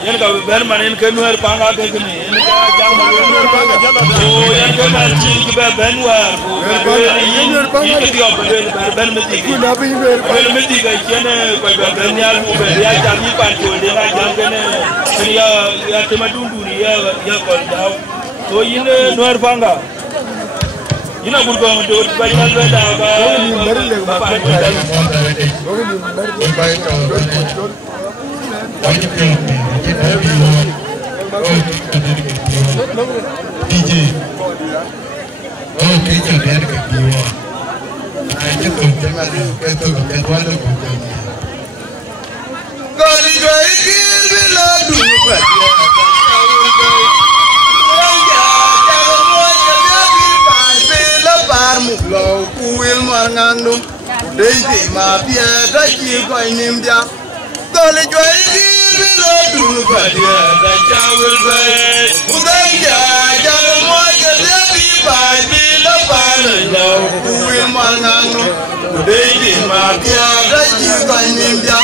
Yan ka berman in kenuar panga ke ni in ka jam kenuar panga oh yan ka na chi ke benwar kenuar panga dia ben meti ku na ben meti ka chene ko ben nyal ku ben ya jam ni pan ko de na jam kene ya tema dundu ni ya ko daw to yin nuar panga ina burgo do banal be da ba ni bari le ba pa DJ ok cho nên cái gì ai chứ cùng chẳng là cái tôi cũng chẳng quá đâu cũng chẳng còn đi vậy kia với lo đủ vậy một lầu kuil mà ngang đúng đây thì mà bia đã chia coi niềm đau còn đi vậy với lo đủ vậy đã trao về một cái nhà cho mọi người biết đi bài đi lớp bài lầu kuil mà ngang đúng đây thì mà bia đã chia coi niềm đau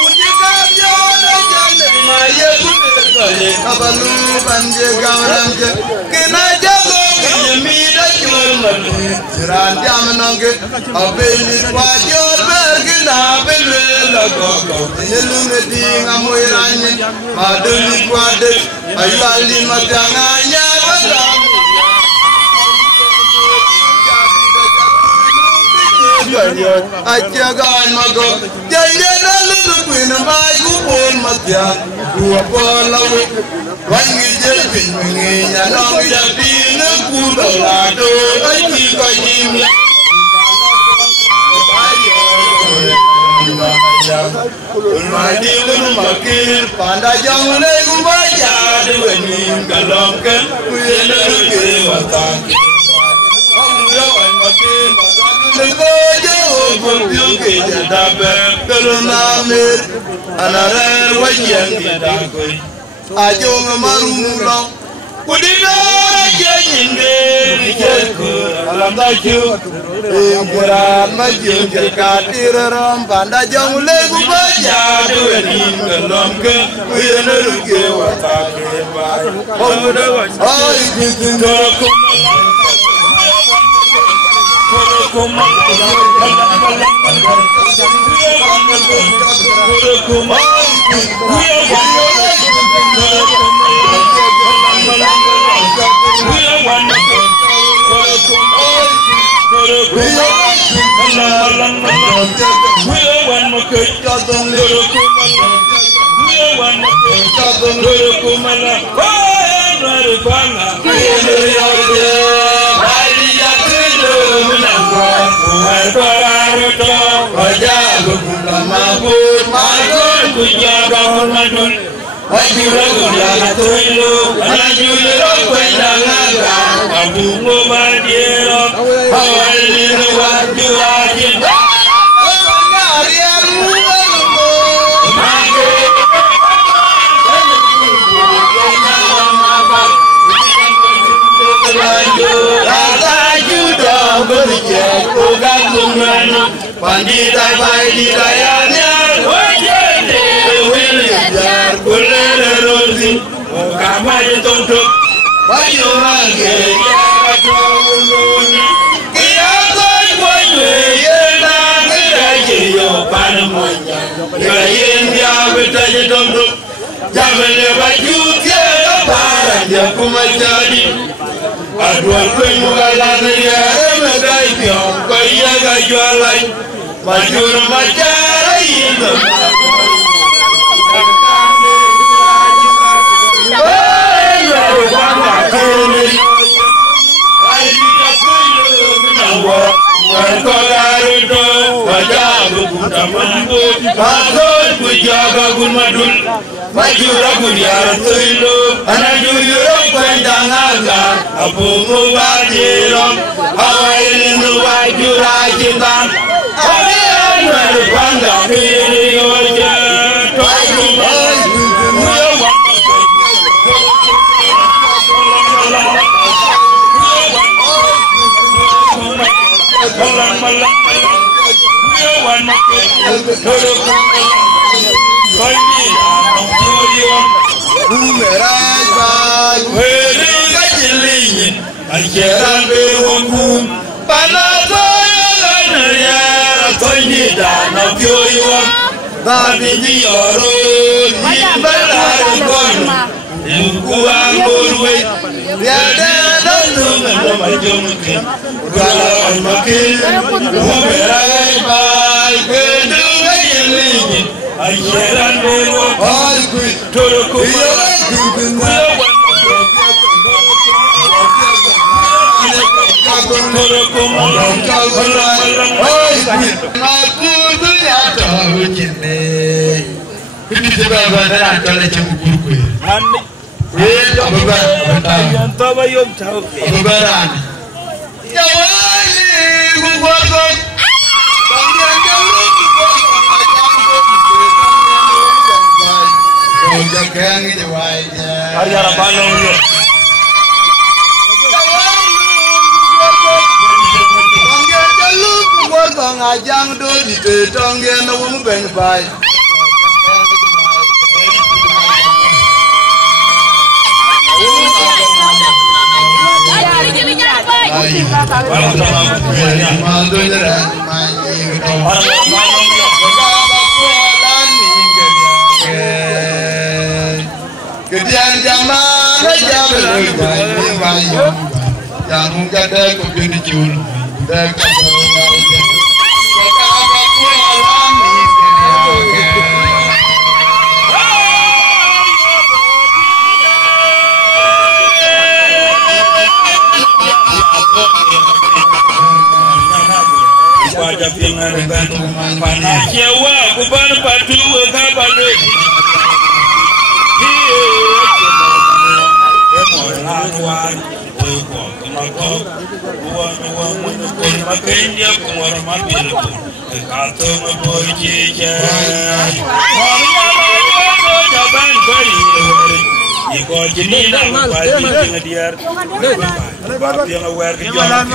một chiếc cam gió đã chân để mà yêu cũng được rồi các bạn lu ban giờ cao làm chứ cái này chắc rồi mi đã chôn mình ran jam nong ke abeli kwa jor bergi na bele la go yelu ne di ngamoy ranye madeli kwa de ayali matanga nya bala acha gan mago jaya na lu kuin mai ku pon matya ku bola wangi je pin ngi nya nong ya pin ku la do ai ki ka yim mai di kun makir panda jang le ku ba ya de ni kalom ken ku ye le ke watan ya ai makir go je o ko pyo ke da be kalona me anare wa yen ke da ko ajo marulo kudina jenginde jeku alanda ju ingran maju katiram banda jong legu baja dueni ngelom ke yeneru ke watake bai omuda wa ai dikindo Pandita pandita ya wajene William kulele rozi kama yetonto bayo range ya tawuni kia koi kwenye yena ngira yo panamonya ya yendia betaje tonto jamele bajuke para ya kumajadi adwa kwenye galane ya emedai pyo kaya gajwalai majur majara yino majura kuliara tuilo anajuro kwenda ngaga apungu wajiro hawailinu wajura jindan awira nupanga pili yoje toikumba muyo Bumerai bai. Wele gajilin. Ajeran bewongum. Panatoya naya. Toini dana pyoyo. Babi ni oro. Ibalari gonu. Ukuangurwe. Biada danum namajumke. Ugalai makin. Bumerai bai. Wele gajilin. Ajeran bewongum. Ai kui. Toroko. Ajang do di tetong dia no mu ben bai. Kedian zaman zaman yang ada kebini cul. Wajah pingan bantu panas jewa kuban padu kabale Emoran ko uang menukul makin dia kumar mabil kata memboji je Maria jaban bayi iko jenis nama bayi dengan dia yang aware kejualan